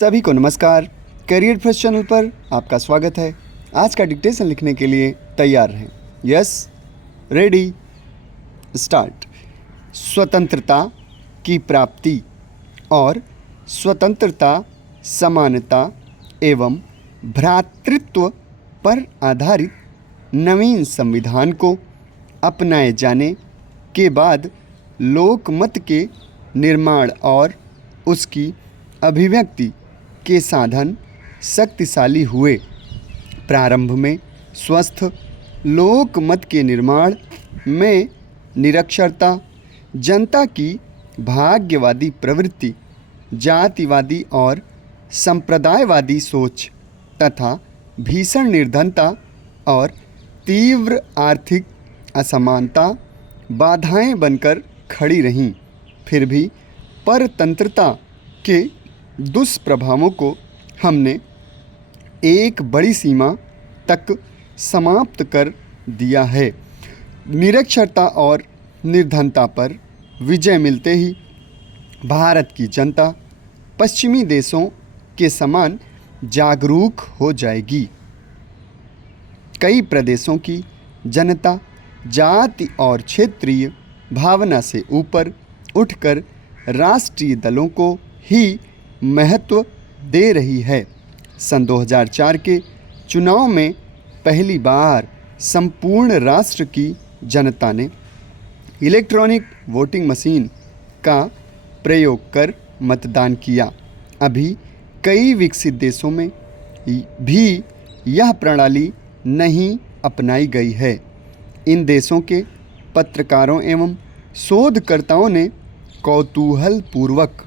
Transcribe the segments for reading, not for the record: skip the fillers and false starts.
सभी को नमस्कार। करियर फर्स्ट चैनल पर आपका स्वागत है। आज का डिक्टेशन लिखने के लिए तैयार रहें। Yes, ready, start. स्वतंत्रता की प्राप्ति और स्वतंत्रता, समानता एवं भ्रातृत्व पर आधारित नवीन संविधान को अपनाए जाने के बाद लोकमत के निर्माण और उसकी अभिव्यक्ति के साधन शक्तिशाली हुए। प्रारंभ में स्वस्थ लोकमत के निर्माण में निरक्षरता, जनता की भाग्यवादी प्रवृत्ति, जातिवादी और संप्रदायवादी सोच तथा भीषण निर्धनता और तीव्र आर्थिक असमानता बाधाएं बनकर खड़ी रहीं। फिर भी परतंत्रता के दुष्प्रभावों को हमने एक बड़ी सीमा तक समाप्त कर दिया है। निरक्षरता और निर्धनता पर विजय मिलते ही भारत की जनता पश्चिमी देशों के समान जागरूक हो जाएगी। कई प्रदेशों की जनता जाति और क्षेत्रीय भावना से ऊपर उठकर राष्ट्रीय दलों को ही महत्व दे रही है। सन 2004 के चुनाव में पहली बार संपूर्ण राष्ट्र की जनता ने इलेक्ट्रॉनिक वोटिंग मशीन का प्रयोग कर मतदान किया। अभी कई विकसित देशों में भी यह प्रणाली नहीं अपनाई गई है। इन देशों के पत्रकारों एवं शोधकर्ताओं ने कौतूहल पूर्वक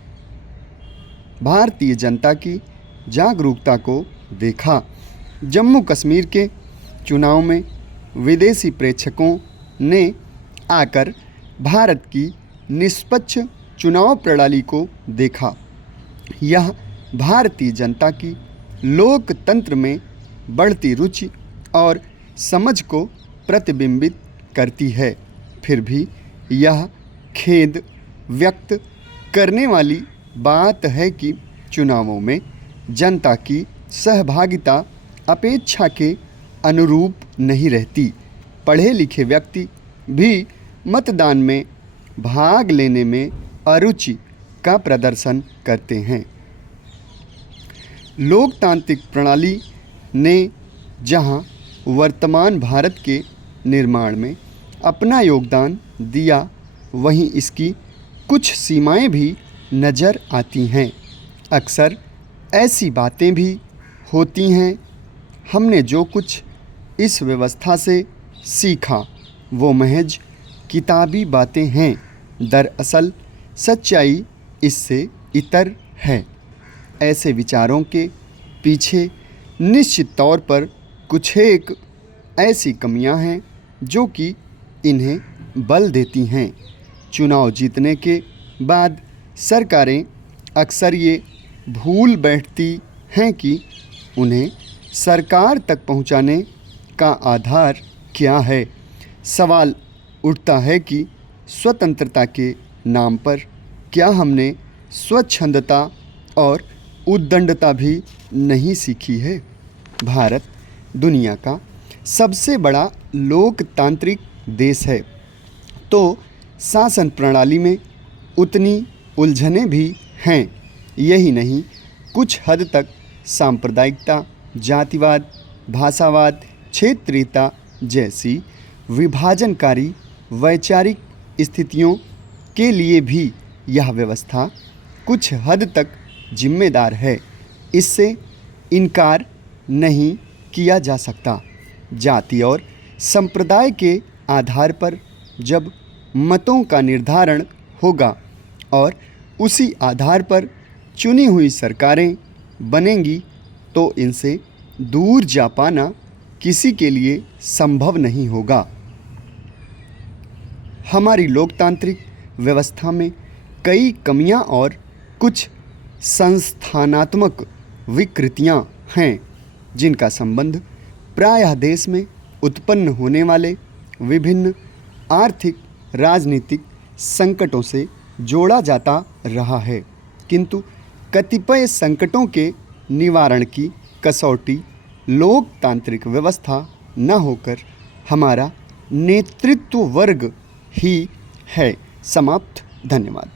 भारतीय जनता की जागरूकता को देखा। जम्मू कश्मीर के चुनाव में विदेशी प्रेक्षकों ने आकर भारत की निष्पक्ष चुनाव प्रणाली को देखा। यह भारतीय जनता की लोकतंत्र में बढ़ती रुचि और समझ को प्रतिबिंबित करती है। फिर भी यह खेद व्यक्त करने वाली बात है कि चुनावों में जनता की सहभागिता अपेक्षा के अनुरूप नहीं रहती। पढ़े लिखे व्यक्ति भी मतदान में भाग लेने में अरुचि का प्रदर्शन करते हैं। लोकतांत्रिक प्रणाली ने जहां वर्तमान भारत के निर्माण में अपना योगदान दिया, वहीं इसकी कुछ सीमाएं भी नज़र आती हैं। अक्सर ऐसी बातें भी होती हैं, हमने जो कुछ इस व्यवस्था से सीखा वो महज किताबी बातें हैं। दरअसल सच्चाई इससे इतर है। ऐसे विचारों के पीछे निश्चित तौर पर कुछ एक ऐसी कमियां हैं जो कि इन्हें बल देती हैं। चुनाव जीतने के बाद सरकारें अक्सर ये भूल बैठती हैं कि उन्हें सरकार तक पहुंचाने का आधार क्या है। सवाल उठता है कि स्वतंत्रता के नाम पर क्या हमने स्वच्छंदता और उद्दंडता भी नहीं सीखी है। भारत दुनिया का सबसे बड़ा लोकतांत्रिक देश है, तो शासन प्रणाली में उतनी उलझनें भी हैं। यही नहीं, कुछ हद तक सांप्रदायिकता, जातिवाद, भाषावाद, क्षेत्रीयता जैसी विभाजनकारी वैचारिक स्थितियों के लिए भी यह व्यवस्था कुछ हद तक जिम्मेदार है। इससे इनकार नहीं किया जा सकता। जाति और संप्रदाय के आधार पर जब मतों का निर्धारण होगा और उसी आधार पर चुनी हुई सरकारें बनेंगी, तो इनसे दूर जा पाना किसी के लिए संभव नहीं होगा। हमारी लोकतांत्रिक व्यवस्था में कई कमियां और कुछ संस्थानात्मक विकृतियां हैं, जिनका संबंध प्रायः देश में उत्पन्न होने वाले विभिन्न आर्थिक राजनीतिक संकटों से जोड़ा जाता रहा है। किंतु कतिपय संकटों के निवारण की कसौटी लोकतांत्रिक व्यवस्था न होकर हमारा नेतृत्व वर्ग ही है। समाप्त। धन्यवाद।